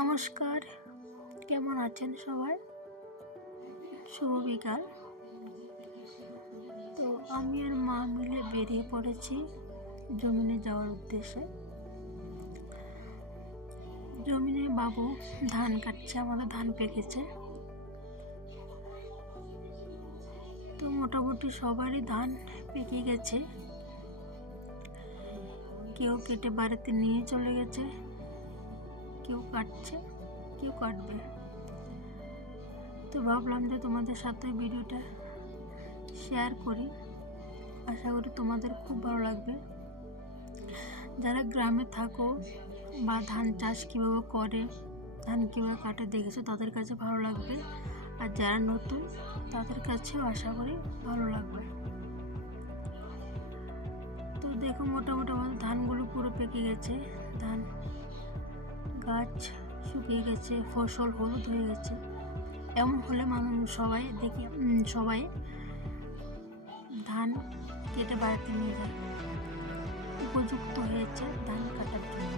নমস্কার, কেমন আছেন সবাই? শুভ বিকাল। তো আমি আর মা মিলে বেরিয়ে পড়েছি জমিনে যাওয়ার উদ্দেশ্যে। জমিনে বাবু ধান কাটছে, আমাদের ধান পেকেছে। তো মোটামুটি সবারই ধান পেকে গেছে, কেউ কেটে বাড়িতে নিয়ে চলে গেছে, কেউ কাটছে, কেউ কাটবে। তো ভাবলাম যে তোমাদের সাথে ভিডিওটা শেয়ার করি, আশা করি তোমাদের খুব ভালো লাগবে। যারা গ্রামে থাকো বা ধান চাষ কীভাবে করে, ধান কীভাবে কাটে দেখেছো, তাদের কাছে ভালো লাগবে। আর যারা নতুন তাদের কাছেও আশা করি ভালো লাগবে। তো দেখো মোটামুটি আমাদের ধানগুলো পুরো পেকে গেছে, ধান গাছ শুকিয়ে গেছে, ফসল হলুদ হয়ে গেছে। এমন হলে সবাই ধান কেটে বাড়িতে নিয়ে যায়, উপযুক্ত হয়েছে ধান কাটার জন্য।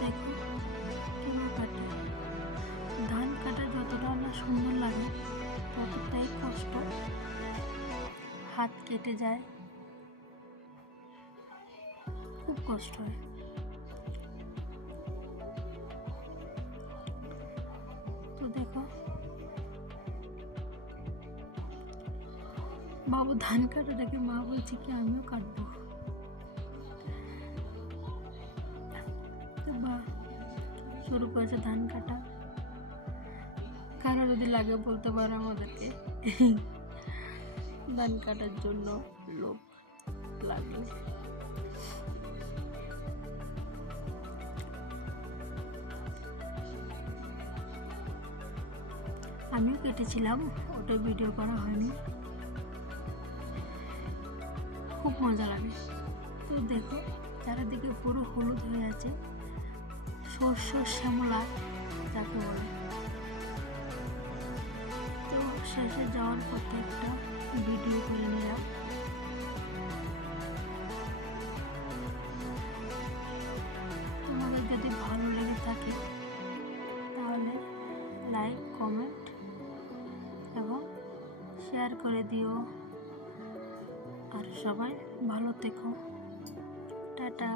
দেখো কীভাবে কাটে। ধান কাটা যতটা না সুন্দর লাগে ততটাই কষ্ট, হাত কেটে যায়, খুব কষ্ট হয়। তো দেখো বাবু ধান কাটা দেখে মা বলছে কি আমিও কাটবো। বা শুরু করেছে ধান কাটা। কারো যদি লাগে বলতে পারো আমাদেরকে, ধান কাটার জন্য লোক লাগবে। আমিও কেটেছিলাম, ওটা ভিডিও করা হয়নি, খুব মজা লাগে। তো দেখো চারিদিকে পুরো হলুদ হয়ে আছে, শস্য শ্যামলা যাকে বলে। তো শেষে যাওয়ার পথে একটা ভিডিও করে নিলাম। তোমাদের যদি ভালো লেগে থাকে তাহলে লাইক, কমেন্ট এবং শেয়ার করে দিও। আর সবাই ভালো থেকো, টাটা।